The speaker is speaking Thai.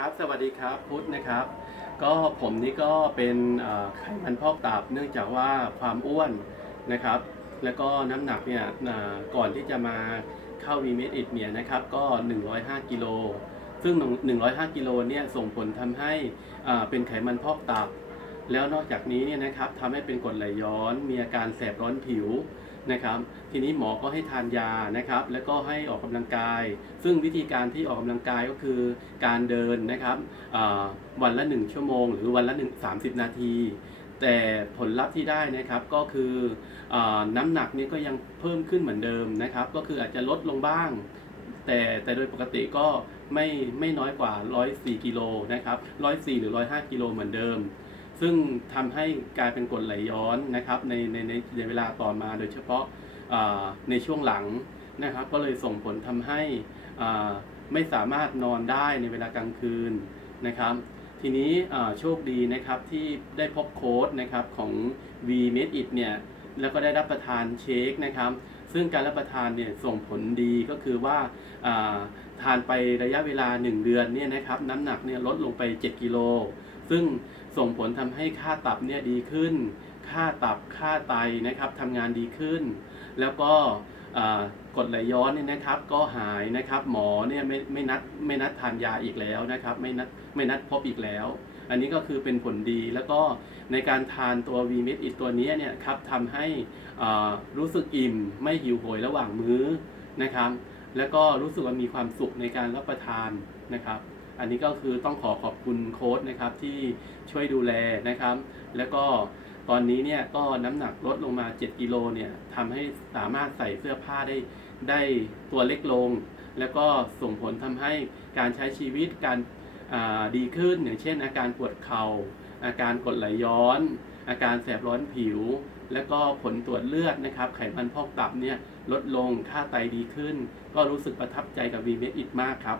ครับ สวัสดีครับพุทธนะครับ ก็ผมนี่ก็เป็นไขมันพอกตับเนื่องจากว่าความอ้วนนะครับ แล้วก็น้ำหนักเนี่ยก่อนที่จะมาเข้าวีเมดอิดเนี่ยนะครับ ก็ 105กิโลซึ่ง 105กิโลเนี่ยส่งผลทำให้เป็นไขมันพอกตับ แล้วนอกจากนี้เนี่ยนะครับทำให้เป็นกรดไหลย้อน มีอาการแสบร้อนผิวนะครับ ทีนี้หมอก็ให้ทานยานะครับ แล้วก็ให้ออกกำลังกาย ซึ่งวิธีการที่ออกกำลังกายก็คือการเดินนะครับวันละ 1 ชั่วโมง หรือวันละ1 30 นาที แต่ผลลัพธ์ที่ได้นะครับก็คืออน้ำหนักนี่ก็ยังเพิ่มขึ้นเหมือนเดิมนะครับ ก็คืออาจจะลดลงบ้าง แต่แต่โดยปกติก็ไม่ไม่น้อยกว่า 104กิโลนะครับ104หรือ105กิโลเหมือนเดิม ซึ่งทำให้กลายเป็นกรดไหลย้อนนะครับในในในในเวลาต่อมาโดยเฉพาะในช่วงหลังนะครับ ก็เลยส่งผลทำให้ไม่สามารถนอนได้ในเวลากลางคืนนะครับ ทีนี้โชคดีนะครับที่ได้พบโค้ดนะครับของ V m e d It เนี่ยแล้วก็ได้รับประทานเชคนะครับ ซึ่งการรับประทานเนี่ยส่งผลดีก็คือว่าอ่าทานไประยะเวลา 1 เดือนเนี่ยนะครับน้ำหนักเนี่ยลดลงไป 7 กิโล ซึ่งส่งผลทำให้ค่าตับเนี่ยดีขึ้น ค่าตับค่าไตนะครับทำงานดีขึ้น แล้วก็กดไหลย้อนเนี่ยนะครับ ก็หายนะครับ หมอเนี่ยไม่ไม่นัดไม่นัดทานยาอีกแล้วนะครับ ไม่นัดไม่นัดพบอีกแล้ว อันนี้ก็คือเป็นผลดีแล้วก็ในการทานตัว v m e d อีกตัวนี้เนี่ยครับทำให้รู้สึกอิ่มไม่หิวโหยระหว่างมื้อนะครับ แล้วก็รู้สึกว่ามีความสุขในการรับประทานนะครับ อันนี้ก็คือต้องขอขอบคุณโค้ดนะครับที่ช่วยดูแลนะครับ แล้วก็ตอนนี้เนี่ยก็น้ำหนักลดลงมา 7กิโลเนี่ยทำให้สามารถใส่เสื้อผ้าได้ได้ตัวเล็กลง แล้วก็ส่งผลทำให้การใช้ชีวิตการดีขึ้นอย่างเช่น อาการปวดเข่า อาการกดไหลย้อน อาการแสบร้อนผิว แล้วก็ผลตรวจเลือดนะครับ ไขมันพอกตับเนี่ยลดลงค่าไตดีขึ้น ก็รู้สึกประทับใจกับ v m e d It มากครับ